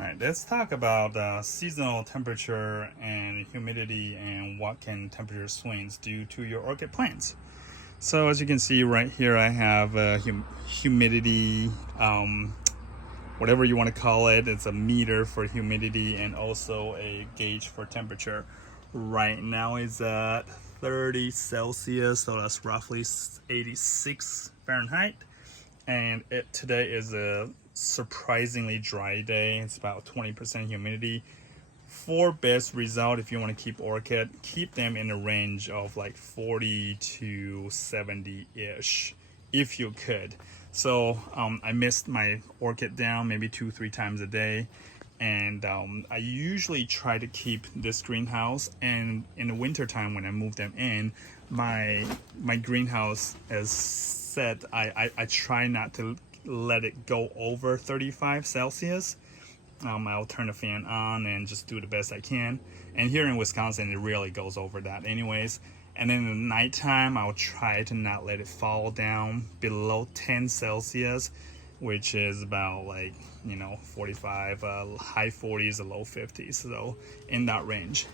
All right, let's talk about seasonal temperature and humidity and what can temperature swings do to your orchid plants. So as you can see right here, I have humidity, whatever you want to call it. It's a meter for humidity and also a gauge for temperature. Right now it's at 30 Celsius, so that's roughly 86 Fahrenheit. And today is a surprisingly dry day. It's about 20% humidity. For best result, if you want to keep orchid, keep them in a range of like 40 to 70-ish if you could. So I missed my orchid down maybe 2-3 times a day, and I usually try to keep this greenhouse, and in the winter time when I move them in, my greenhouse is set. I try not to let it go over 35 Celsius. I'll turn the fan on and just do the best I can. And here in Wisconsin, it really goes over that anyways. And then in the nighttime, I'll try to not let it fall down below 10 Celsius, which is about 45, high 40s, low 50s. So in that range.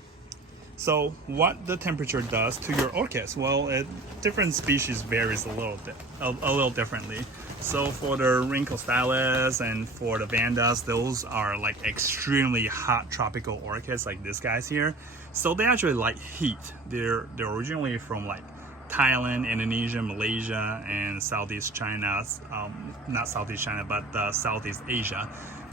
So what the temperature does to your orchids? Well, different species varies a little differently. So for the wrinkle stylus and for the vandas, those are like extremely hot tropical orchids like these guys here. So they actually like heat. They're originally from like Thailand, Indonesia, Malaysia, and Southeast China. Not Southeast China, but Southeast Asia.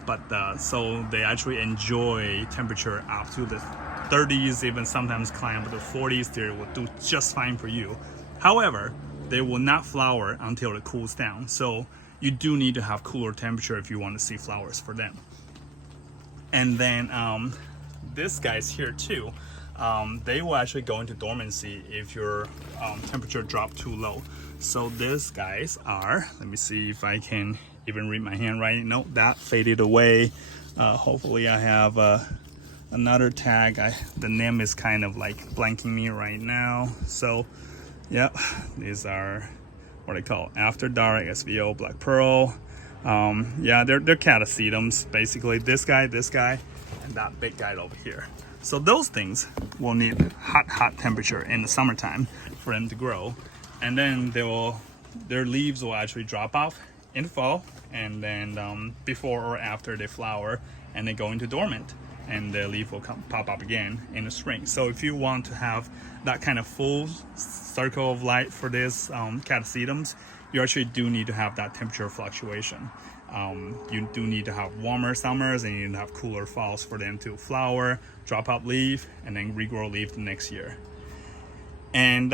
But so they actually enjoy temperature up to the 30s, even sometimes climb to the 40s. They will do just fine for you. However, they will not flower until it cools down. So you do need to have cooler temperature if you want to see flowers for them. And then this guy's here too. They will actually go into dormancy if your temperature drop too low. So these guys are, let me see if I can even read my handwriting. Nope, that faded away. Hopefully I have another tag. The name is kind of like blanking me right now. So yep, these are what I call after dark SVO black pearl. Yeah, they're catasetums basically. This guy, and that big guy over here. So those things will need hot temperature in the summertime for them to grow, and then their leaves will actually drop off in the fall, and then before or after they flower and they go into dormant, and the leaf will pop up again in the spring. So if you want to have that kind of full circle of light for these catasetums, you actually do need to have that temperature fluctuation. You do need to have warmer summers and you need to have cooler falls for them to flower, drop out leaf, and then regrow leaf the next year. And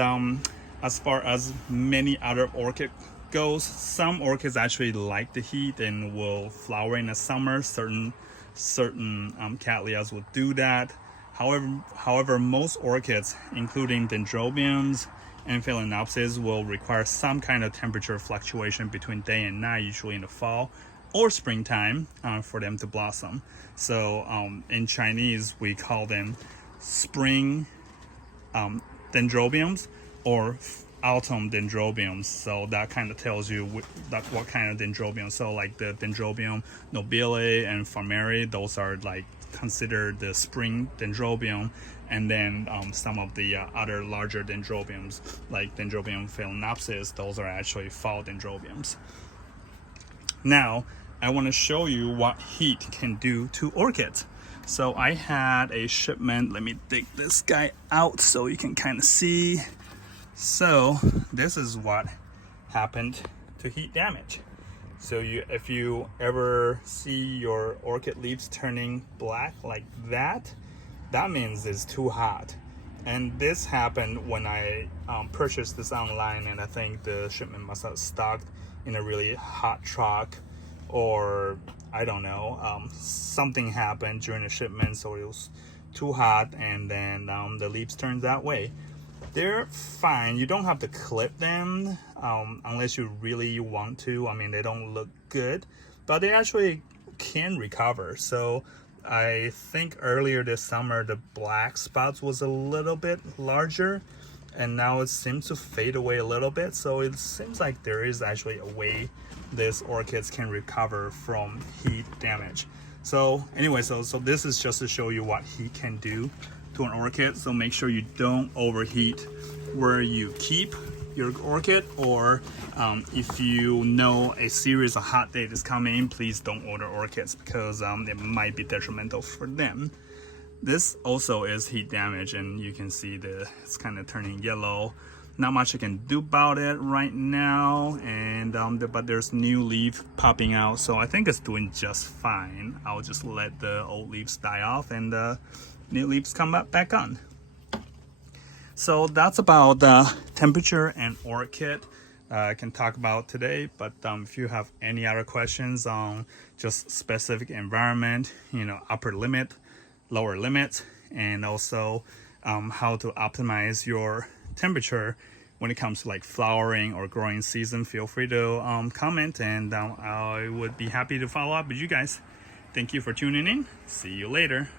as far as many other orchid goes, some orchids actually like the heat and will flower in the summer. Certain cattleyas will do that. However, most orchids, including dendrobiums and phalaenopsis, will require some kind of temperature fluctuation between day and night, usually in the fall or springtime, for them to blossom. So in Chinese, we call them spring dendrobiums or autumn dendrobiums. So that kind of tells you what kind of dendrobium. So like the dendrobium nobile and farmeri, those are like considered the spring dendrobium. And then some of the other larger dendrobiums like dendrobium phalaenopsis, those are actually fall dendrobiums. Now I want to show you what heat can do to orchids. So I had a shipment. Let me dig this guy out so you can kind of see. So this is what happened to heat damage. So if you ever see your orchid leaves turning black like that, that means it's too hot. And this happened when I purchased this online, and I think the shipment must have stocked in a really hot truck, or I don't know, something happened during the shipment, so it was too hot, and then the leaves turned that way. They're fine. You don't have to clip them unless you really want to. I mean, they don't look good, but they actually can recover. So I think earlier this summer the black spots was a little bit larger, and now it seems to fade away a little bit. So it seems like there is actually a way these orchids can recover from heat damage. So anyway, so this is just to show you what heat can do to an orchid. So make sure you don't overheat where you keep your orchid, or if you know a series of hot days is coming, please don't order orchids because it might be detrimental for them. This also is heat damage, and you can see it's kind of turning yellow. Not much I can do about it right now, and but there's new leaf popping out, so I think it's doing just fine. I'll just let the old leaves die off and new leaves come back on. So that's about temperature and orchid I can talk about today. But if you have any other questions on just specific environment, you know, upper limit, lower limit, and also how to optimize your temperature when it comes to like flowering or growing season, feel free to comment, and I would be happy to follow up with you guys. Thank you for tuning in. See you later.